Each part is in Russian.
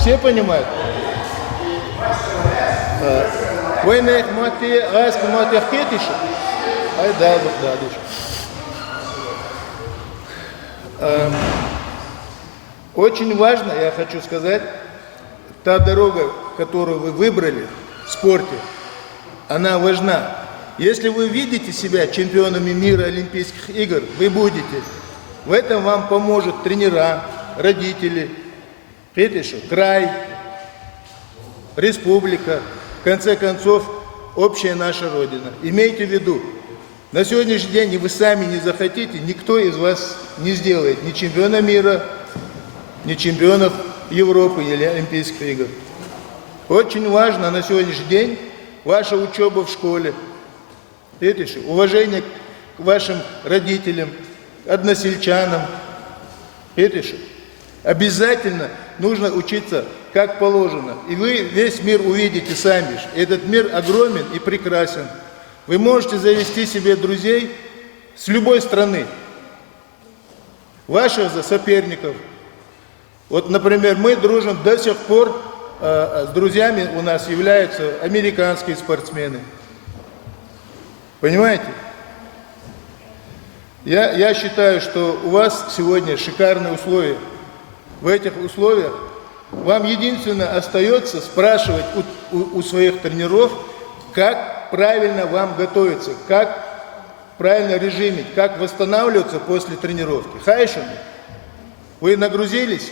Все понимают? Война мати, айска мати ахтетиша. Ай да, душа. Очень важно, я хочу сказать, та дорога, которую вы выбрали в спорте, она важна. Если вы видите себя чемпионами мира Олимпийских игр, вы будете. В этом вам поможет тренера, родители, край, республика, в конце концов, общая наша Родина. Имейте в виду, на сегодняшний день, и вы сами не захотите, никто из вас не сделает ни чемпиона мира, ни чемпионов Европы или Олимпийских игр. Очень важно на сегодняшний день ваша учеба в школе, уважение к вашим родителям, односельчанам. Обязательно нужно учиться как положено. И вы весь мир увидите сами. Этот мир огромен и прекрасен. Вы можете завести себе друзей с любой страны, ваших соперников. Вот, например, мы дружим до сих пор, с друзьями у нас являются американские спортсмены. Понимаете? Я считаю, что у вас сегодня шикарные условия. В этих условиях вам единственное остается спрашивать у своих тренеров, как правильно вам готовиться, как правильно режимить, как восстанавливаться после тренировки. Хайшин, вы нагрузились,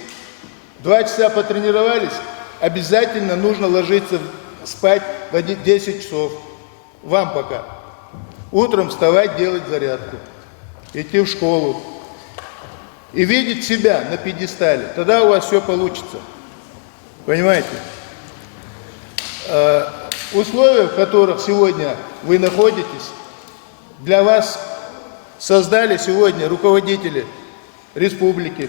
2 часа потренировались, обязательно нужно ложиться спать в 10 часов. Вам пока. Утром вставать, делать зарядку, идти в школу и видеть себя на пьедестале. Тогда у вас все получится. Понимаете? Условия, в которых сегодня вы находитесь, для вас создали сегодня руководители республики.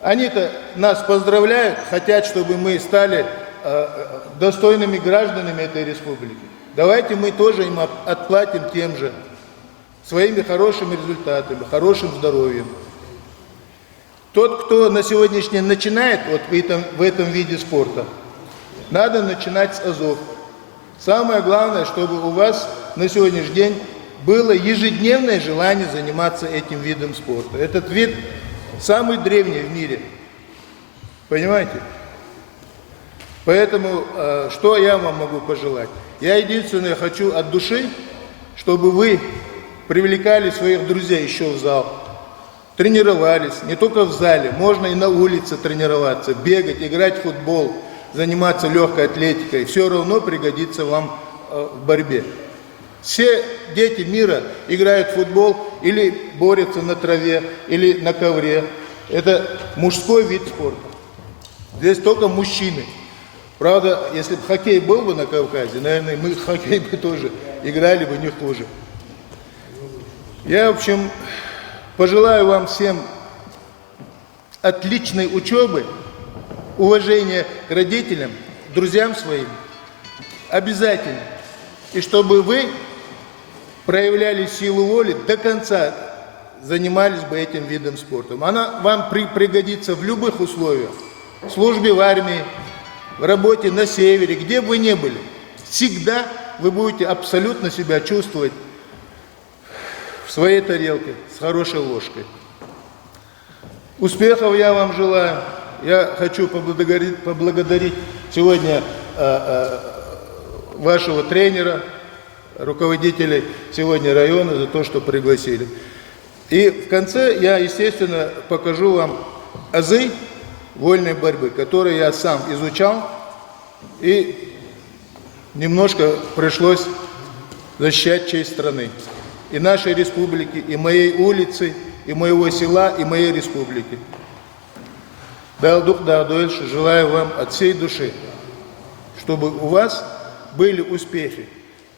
Они-то нас поздравляют, хотят, чтобы мы стали достойными гражданами этой республики. Давайте мы тоже им отплатим тем же, своими хорошими результатами, хорошим здоровьем. Тот, кто на сегодняшний день начинает вот в этом виде спорта, надо начинать с азов. Самое главное, чтобы у вас на сегодняшний день было ежедневное желание заниматься этим видом спорта. Этот вид самый древний в мире. Понимаете? Поэтому, что я вам могу пожелать? Я единственное хочу от души, чтобы вы привлекали своих друзей еще в зал, тренировались, не только в зале, можно и на улице тренироваться, бегать, играть в футбол, заниматься легкой атлетикой, все равно пригодится вам в борьбе. Все дети мира играют в футбол или борются на траве, или на ковре. Это мужской вид спорта. Здесь только мужчины. Правда, если бы хоккей был бы на Кавказе, наверное, мы в хоккей бы тоже играли бы не хуже. Я, в общем, пожелаю вам всем отличной учебы, уважения к родителям, друзьям своим. Обязательно. И чтобы вы проявляли силу воли, до конца занимались бы этим видом спорта. Она вам пригодится в любых условиях. В службе в армии, в работе на севере, где бы вы ни были. Всегда вы будете абсолютно себя чувствовать в своей тарелке, с хорошей ложкой. Успехов я вам желаю. Я хочу поблагодарить сегодня вашего тренера, руководителей сегодня района за то, что пригласили. И в конце я, естественно, покажу вам азы вольной борьбы, которые я сам изучал, и немножко пришлось защищать честь страны. И нашей республики, и моей улицы, и моего села, и моей республики. Желаю вам от всей души, чтобы у вас были успехи.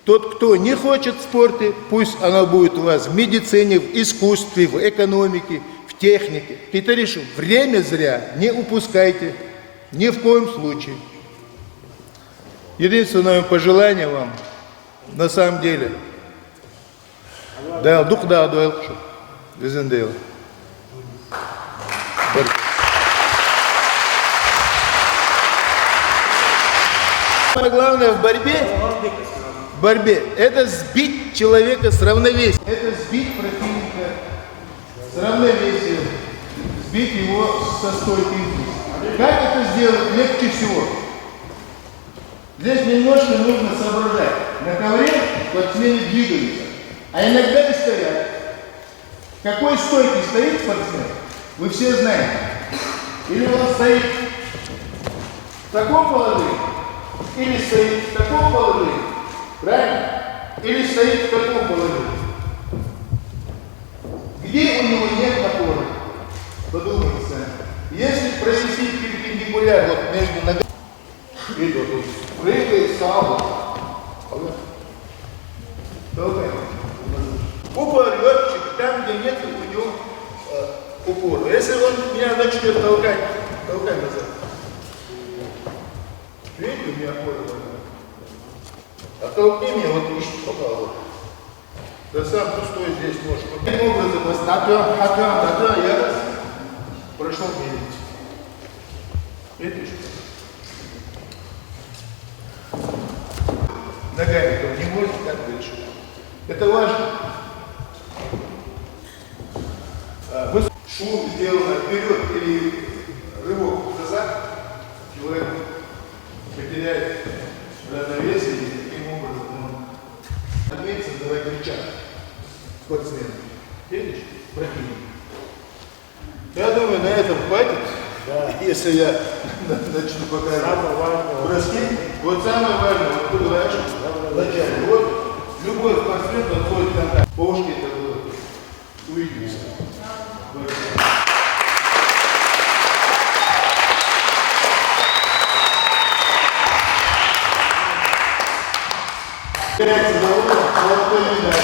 Тот, кто не хочет в спорте, пусть оно будет у вас в медицине, в искусстве, в экономике, в технике. Китаришу, время зря не упускайте, ни в коем случае. Единственное пожелание вам, на самом деле, да, дух да, дуэльшу, безендейл. Самое главное в борьбе, это сбить человека с равновесия. Это сбить противника с равновесия, сбить его со стойки. Как это сделать легче всего? Здесь немножко нужно соображать. На ковре спортсмены двигаются, а иногда и стоят. В какой стойке стоит спортсмен, вы все знаете. Или он стоит в таком положении, или стоит в таком положении, правильно? Или стоит в таком положении. Где у него нет опоры? Подумайте сами. Если провести перпендикуляр вот между ногами, идет, вот, прыгает, стал, упорётчик, там, где нет у него упора. Если он меня начнет толкать назад. Видите, у меня опора. Оттолкни меня, вот ищет пока вот. Да сам пустой здесь ножку. Таким образом, я раз прошел медлить. Видишь? Ногами кто не может, как дальше. Это важно. Шум сделан вперед или рывок назад, человек потеряет равновесие и таким образом он отметится, давай кричать спортсмену. Видишь? Противник. Я думаю, на этом хватит. Да. Если я начну показывать броски. Вот самое важное, вот ты говоришь, вначале. Вот любой спортсмен подходит к контакту. По ушке это было. Увидимся. Теряется за угол, золотой медаль.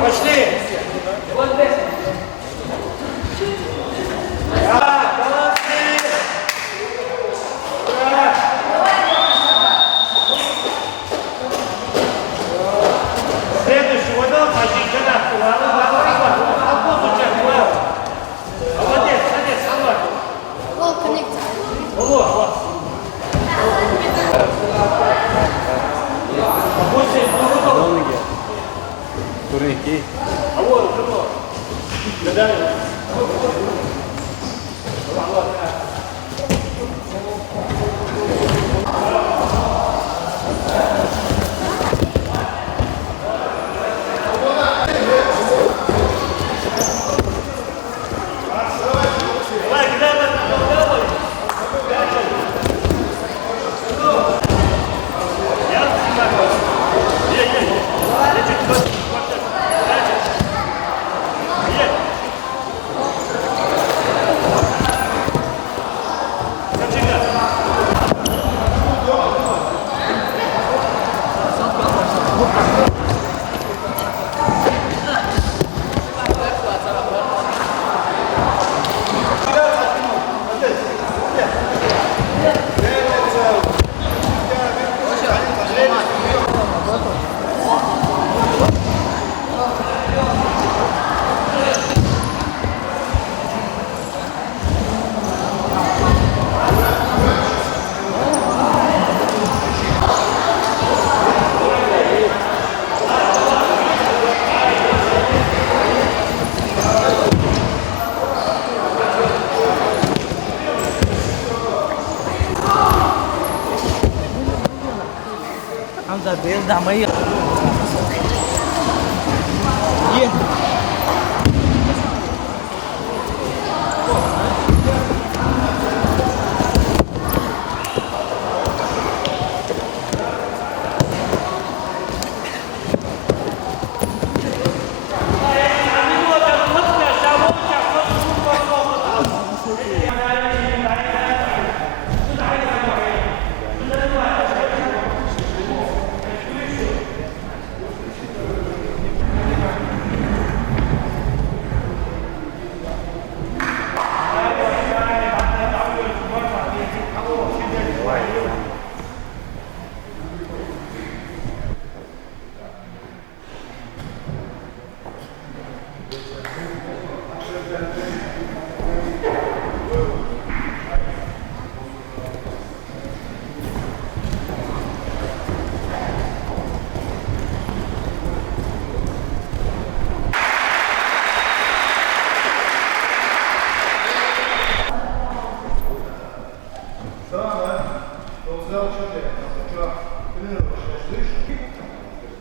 Пошли! Турники. Giờ bé giảm mấy Yên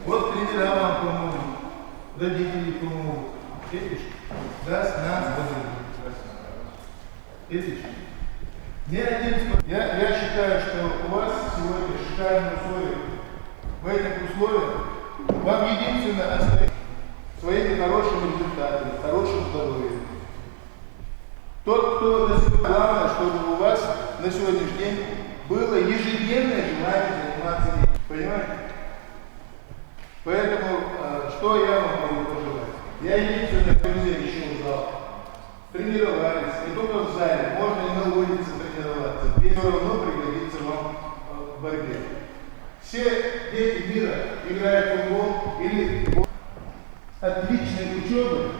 Вот тренера вам помогут, родители помогут. Видишь? Даст нас Бог. Видишь? Ни один я считаю, что у вас сегодня шикарные условия. В этих условиях вам единственное остается своими хорошими результатами, хорошим здоровьем. Тот, кто на сегодня, главное, чтобы у вас на сегодняшний день было ежедневное желание заниматься этим. Понимаете? Поэтому, что я вам могу пожелать? Я единственное, друзья, еще в зал. Тренировались, не только в зале, можно и на улице тренироваться. Все равно пригодится вам в борьбе. Все дети мира играют в футбол или отличной учебы,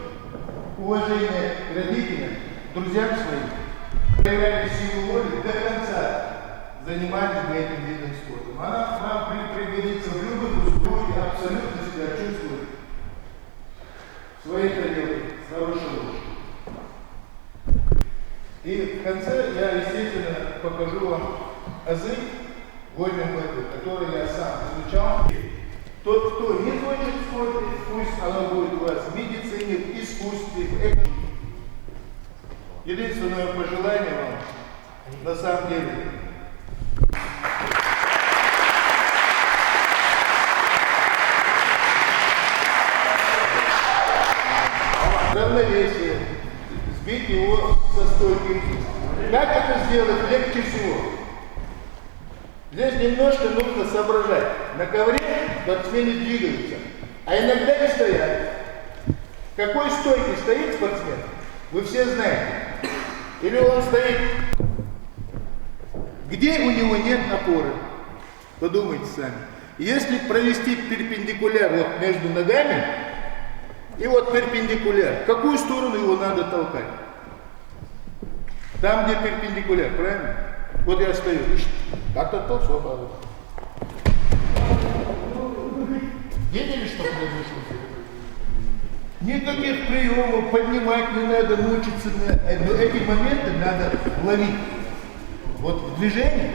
уважение к родителям, друзьям своим, проявляли силу воли до конца, занимались бы этим видом спорта. Она вам пригодится в любых условиях, абсолютно себя чувствует в своих пределах, с хорошей лошадью. И в конце я, естественно, покажу вам азы вольной борьбы, которые я сам изучал. Тот, кто не хочет спорта, пусть оно будет у вас в медицине, в искусстве, в экономике. Единственное пожелание вам, на самом деле, равновесие, сбить его со стойки. Как это сделать легче всего? Здесь немножко нужно соображать. На ковре спортсмены двигаются, а иногда не стоят. В какой стойке стоит спортсмен, вы все знаете. Или он стоит, где у него нет опоры. Подумайте сами. Если провести перпендикуляр вот между ногами, и вот перпендикуляр, в какую сторону его надо толкать? Там, где перпендикуляр, правильно? Вот я стою, как-то толчок. Видели, что произошло? Никаких приемов поднимать не надо, мучиться. Но эти моменты надо ловить. Вот в движении.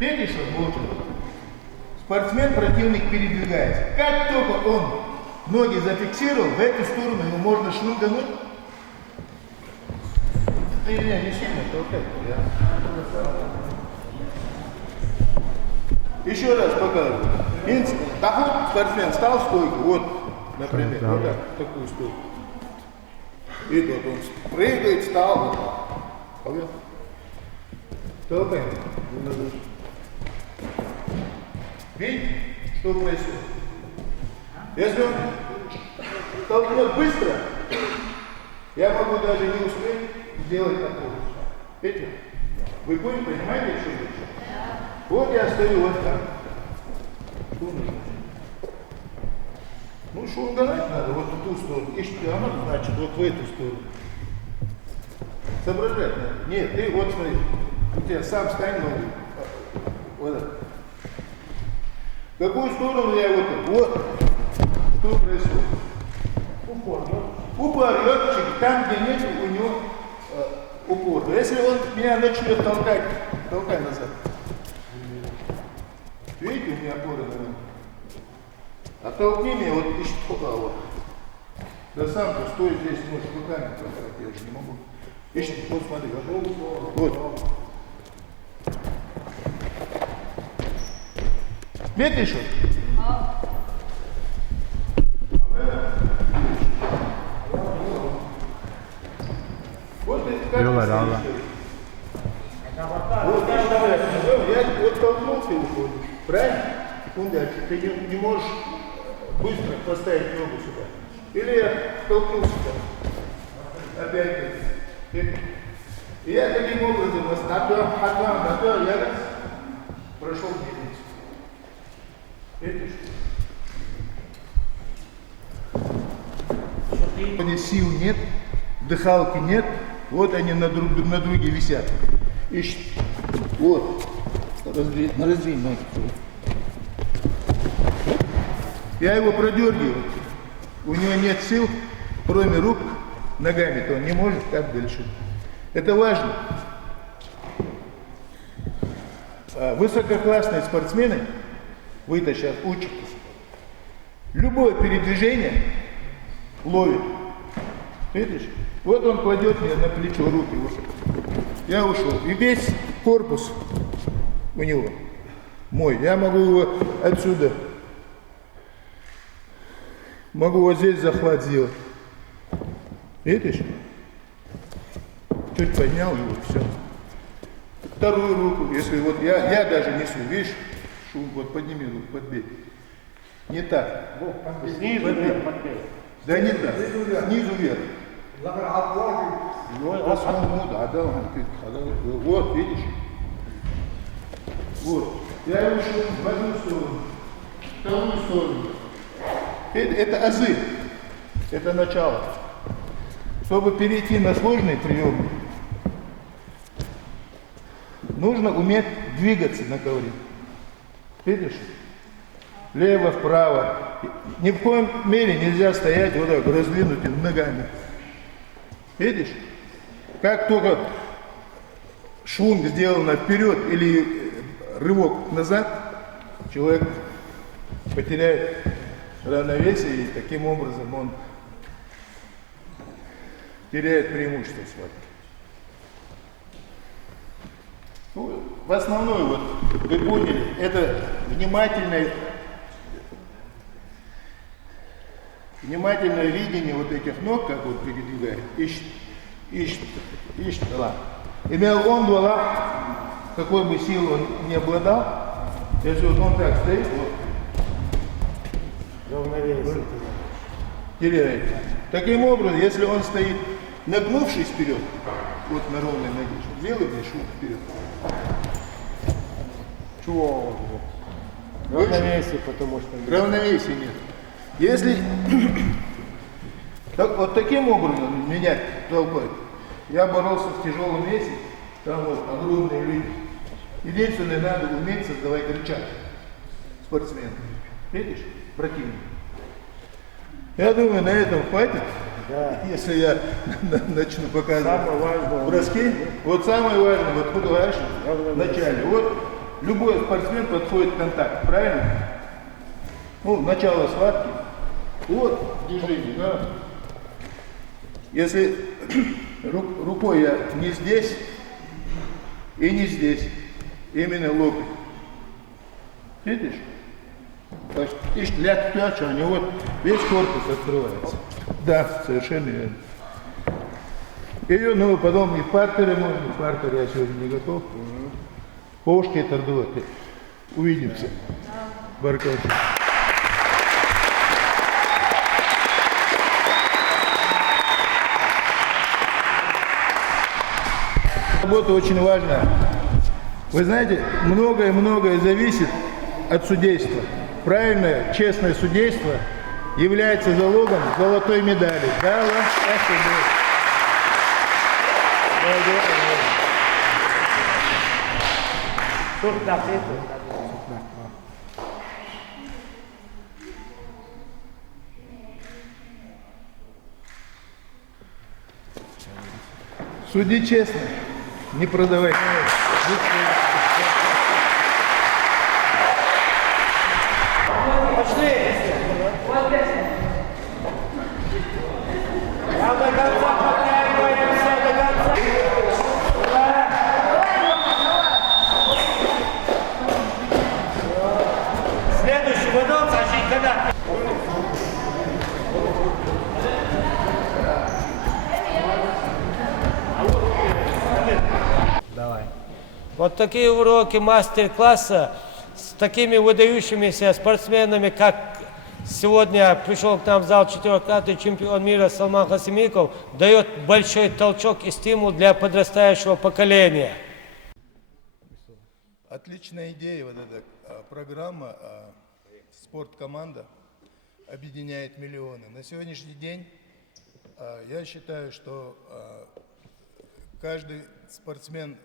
Видишь, вот спортсмен, противник передвигается. Как только он ноги зафиксировал, в эту сторону его можно швыргануть. Ты меня не сильно толкай. Еще раз покажу. Доход спортсмен стал в стойку. Вот, например, вот так, такую стойку. И вот он прыгает, встал. Вот так. Толкаем. Видите, что происходит? Если он толкнет быстро, я могу даже не успеть сделать такого. Видите? Вы понимаете, что это? Вот я стою вот так. Что нужно? Ну, шурганать надо вот в ту сторону. И что оно значит вот в эту сторону. Соображать надо. Нет, ты вот смотри. У тебя сам встань ногу. Вот так. В какую сторону я вот так? Вот. Что происходит? Упор, летчик, там, где нет у него упора. Если он меня начнет толкать назад. Видите, у меня опора на нем. Оттолкни меня, вот ищет туда, вот. Да сам-то стой здесь, может, руками толкать, я же не могу. Ищет, вот смотри, вот. Видишь? Вот это как Allah. я вот толкнулся и уходишь. Правильно? Дальше. Ты не можешь быстро поставить ногу сюда. Или я толкнулся сюда. Опять. И я таким образом я раз прошел границу. Видишь? Вроде сил нет, дыхалки нет, вот они на друге висят. Вот, раздвинь ноги. Я его продергиваю, у него нет сил, кроме рук, ногами, то он не может так дальше. Это важно. Высококлассные спортсмены, вы-то сейчас учитесь, любое передвижение ловит. Видишь? Вот он кладет мне на плечо руки. Вот. Я ушел. И весь корпус у него мой. Я могу его отсюда, могу вот здесь захват сделать. Видишь? Чуть поднял его, все. Вторую руку, если вот я даже несу, видишь, шум, вот подними руку, подбей. Не так. Снизу вверх подбей. Да не так. Снизу вверх. Вот, видишь? Вот. Я его ушел в одну сторону, в вторую сторону. Это азы. Это начало. Чтобы перейти на сложные приемы, нужно уметь двигаться на ковре. Видишь? Влево, вправо. Ни в коем мере нельзя стоять вот так, раздвинутыми ногами. Видишь? Как только швунг сделан вперед или рывок назад, человек потеряет равновесие, и таким образом он теряет преимущество в схватке. Ну, в основном, вот, вы поняли, это внимательное видение вот этих ног, как вот передвигает. Ищет два. Имел он два, какой бы силой он не обладал, если вот он так стоит, вот, Равновесие. теряет. Таким образом, если он стоит, нагнувшись вперед, вот на ровной ноге, сделай мне шаг вперед. Чего? Равновесие, потому что... Равновесия нет. Если вот таким образом меня толкают, я боролся в тяжелом весе, там вот огромные люди. Единственное, надо уметь создавать рычаг спортсмену. Видишь? Противник. Я думаю, на этом хватит. Да. Если я начну показывать Самое важное. броски. Вот самое важное, вот куда в начале. Вот любой спортсмен подходит в контакт, правильно? Ну, начало схватки. Вот движение, да. Если рукой я не здесь и не здесь, именно локоть. Видишь? И ляг пяча, у него вот весь корпус открывается. Да, совершенно верно. Ее, ну, потом и в партере можно, в партере я сегодня не готов. Пошки тордувати. Увидимся. Баркалчик. Работа очень важна. Вы знаете, многое зависит от судейства. Правильное, честное судейство является залогом золотой медали. Да, суди честно, не продавай. Вот такие уроки мастер-класса с такими выдающимися спортсменами, как сегодня пришел к нам в зал четырехкратный чемпион мира Салман Хасимиков, дает большой толчок и стимул для подрастающего поколения. Отличная идея, вот эта программа «Спорткоманда» объединяет миллионы. На сегодняшний день Я считаю, что каждый спортсмен,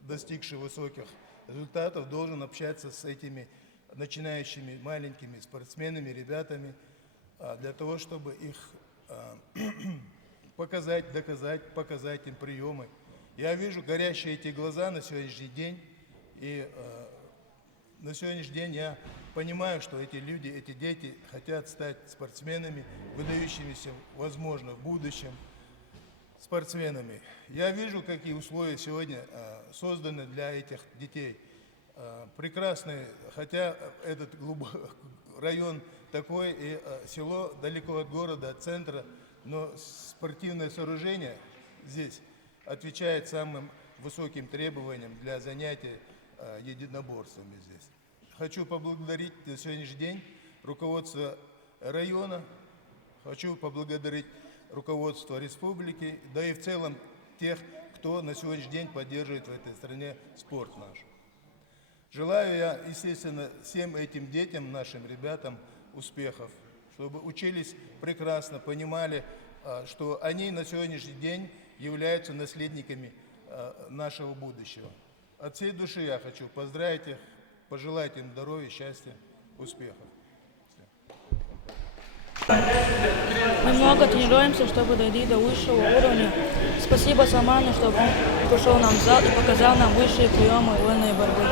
достигший высоких результатов, должен общаться с этими начинающими маленькими спортсменами, ребятами, для того, чтобы их показать, доказать, показать им приемы. Я вижу горящие эти глаза на сегодняшний день, и на сегодняшний день я понимаю, что эти люди, эти дети хотят стать спортсменами, выдающимися, возможно, в будущем спортсменами. Я вижу, какие условия сегодня созданы для этих детей. Прекрасные, хотя этот район такой, и село далеко от города, от центра, но спортивное сооружение здесь отвечает самым высоким требованиям для занятий единоборствами здесь. Хочу поблагодарить на сегодняшний день руководство района, хочу поблагодарить руководство республики, да и в целом тех, кто на сегодняшний день поддерживает в этой стране спорт наш. Желаю я, естественно, всем этим детям, нашим ребятам успехов, чтобы учились прекрасно, понимали, что они на сегодняшний день являются наследниками нашего будущего. От всей души я хочу поздравить их, пожелать им здоровья, счастья, успехов. Мы много тренируемся, чтобы дойти до высшего уровня. Спасибо Салману, что он пришел нам в зал и показал нам высшие приемы вольной борьбы.